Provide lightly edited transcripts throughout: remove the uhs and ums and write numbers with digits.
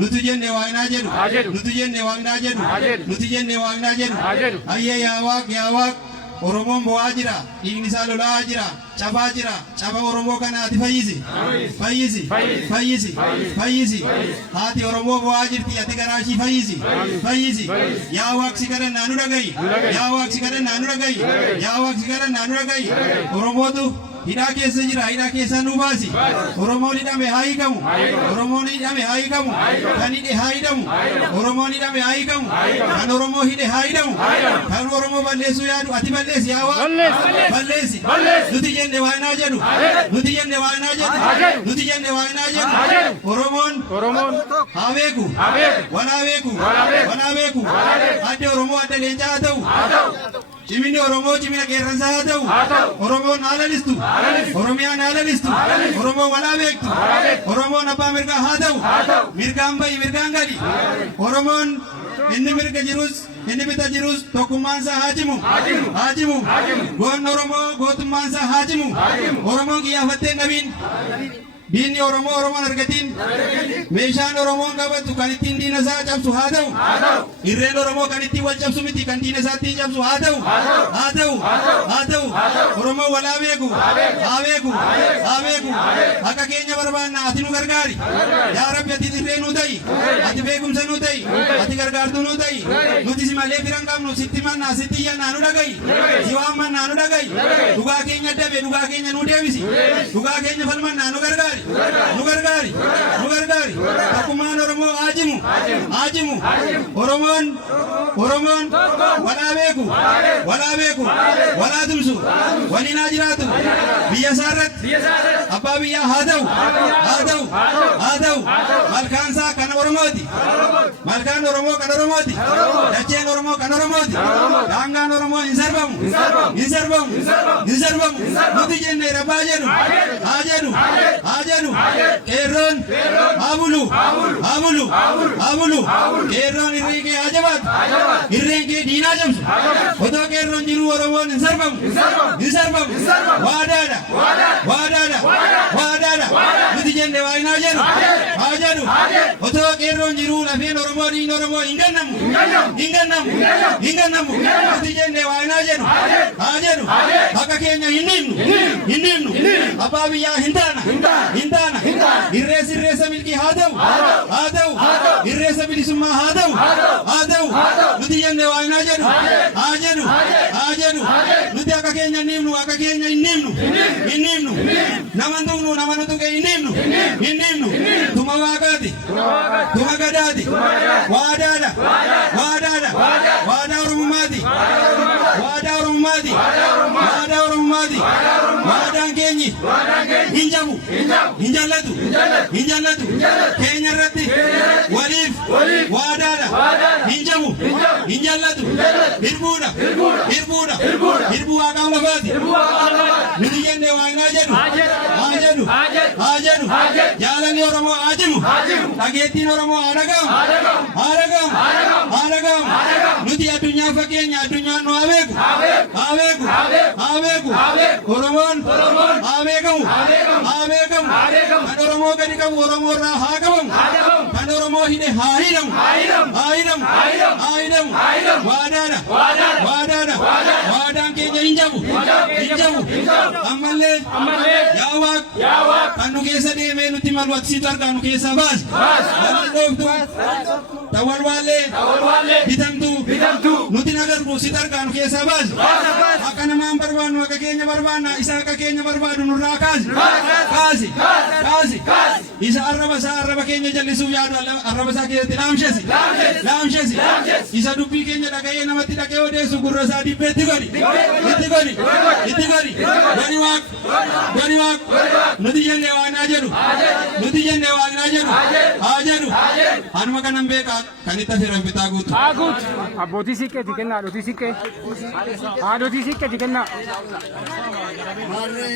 nuti jenne waaqnaa jedhu nuti jenne waaqnaa jedhu nuti jenne waaqnaa jedhu ayyee yaa waaq Oromoon bo'aa jira dhiigni isaa lolaa jira cabaa jira caba Oromoo kanaati fayyisi haati Oromoo bo'aa jirti ati garaashii fayyisi yaa waaqsi kadhannaa nu dhagayi yaa waaqsi kadhannaa nu dhagayi yaa waaqsi kadhannaa nu dhagayi Oromootu hidhaa keessa jira hidhaa keessaa nu baasi Oromoon hidhame haa hiikamu Oromoon hidhame haa hiikamu kan hidhe haa hidhamu Oromoon hidhame haa hiikamu kan Oromoo hidhe haa hidhamu kan Oromoo balleessuu yaadu ati balleessi yaa waaq balleessi nuti jenne waaqnaa jedhu nuti jenne waaqnaa jedhu nuti jenne waaqnaa jedhu Oromoon haa beeku walaa beeku adde Oromoo adda leencaa haa ta'u Cimini Oromoo cimina qeerransaa haa ta'u Oromoon haa lalistu Oromiyaan haa lalistu Oromoon walaa beektu Oromoon abbaa mirgaa haa ta'u mirgaan ba'i mirgaan gadi Oromoon inni mirga jirus inni bita jirus tokkummaansaa haa cimu goon Oromoo gootummaansaa haa cimu Oromoon qiyyafattee dhabiin diinni Oromoon argatiin meeshaan Oromoon qabatu kan ittiin diina isaa cabsu haa ta'u irreen Oromoo kan ittiin wal cabsu miti kan diina isaa ittiin cabsu haa ta'u Oromoo walaa beeku haa beeku akka keenya barbaanna ati nu gargaari yaa Rabbi ati irree nu ta'i ati beekumsa nu ta'i ati gargaartuu nu ta'i nuti si malee firan qabnu sitti mannaa sitti iyyannaa nu dhagayi si waammannaa nu dhagayi dhugaa keenya dabe dhugaa keenya nu deebisi dhugaa keenya falmannaa nu gargaari nu gargaari tokkummaan Oromoo haa cimu Oromoon walaa beeku walaa tumsu waliin haa jiraatu biyya isaarratti abbaa biyyaa haa ta'u malkaansaa kan Oromooti malkaan Oromoo kan Oromooti dacheen Oromoo kan Oromooti daangaan Oromoo hin sarbamu nuti jenne rabbaa jedhu haa jedhu qeerroon haa bulu qeerroon irreen kee haa jabaatu irreen kee diinaa cabsu otoo qeerroon jiru Oromoon hin sarbamu waadaadha nuti jenne waaqnaa jedhu otoo qeerroon jiru lafeen Oromoo diin Oromoo hin gannamu nuti jenne waaqnaa jedhu akka keenya hin dhiibnu abbaa biyyaa hin taana irreessa milkii haa ta'u irreessa bilisummaa haa ta'u nuti jenne waaqnaa jedhu nuti akka keenya hin dhiibnu nama tuqnu nama nu tuqe hin dhiibnu tuma waaqaati tuma gadaati waadaadha waadaa oromummaati waadaan keenyi hin jabu hin jallatu keenya irratti waliif waadaadha hin jabu hin jallatu hirbuu waaqaa lafaati nuti jenne waaqnaa jedhu haa jedhu jaalalli Oromoo haa cimu dhageettiin Oromoo haa dhagahamu nuti addunyaa fakkeenya addunyaan nu haa beeku Oromoon haa beekamu kan Oromoo gadi qabu Oromoo irraa haa qabamu kan Oromoo hidhe haa hidhamu waadaadha waadaan keenya hin jabu ammallee yaa waaq kan nu keessa deemee nuti malwaksiitu argaa nu keessaa baasi dhooftu tawalwaallee bitamtu nuti nagarbu sit argaa nu keessaa baasi akka namaan barbaannu akka keenya barbaanna isa akka keenya barbaadu nurraa kaasi isa arraba keenya jallisuuf yaadu arraba isaa keessatti laamshesi isa dubbii keenya dhaga'ee namatti dhaqee odeessu gurra isaa dibbeetti godhi gani waaq nuti jenne waaqnaa jedhu haa jedhu anuma kanan beekaa kan itti asiran bitaa guutu abbootii siiqqeeti kennaa haadhotii siiqqee haadhotii siiqqeeti kennaa Marre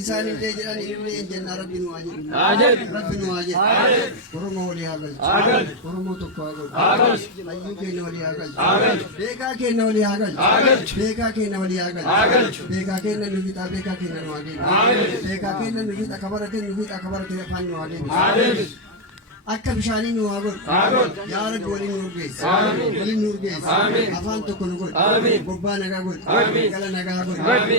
isaanillee jedhanii illee jennaa rabbi nu haa jedhu Oromoo walii haa galchu Oromoo tokko haa galchu hayyuu keenya walii haa galchu beekaa keenya walii haa galchu beekaa keenya walii haa galchu beekaa keenya nu fixaa beekaa keenya nu haa deebisu beekaa keenya nu fixa kabarate nu fixa kabarate afaan nu haa deebisu akka bishaanii nu haa godhu yaa rabbi waliin nu urgeessi waliin nu urgeessi afaan tokko nu godhu gubbaa nagaa godhu gala nagaa godhu yaa rabbi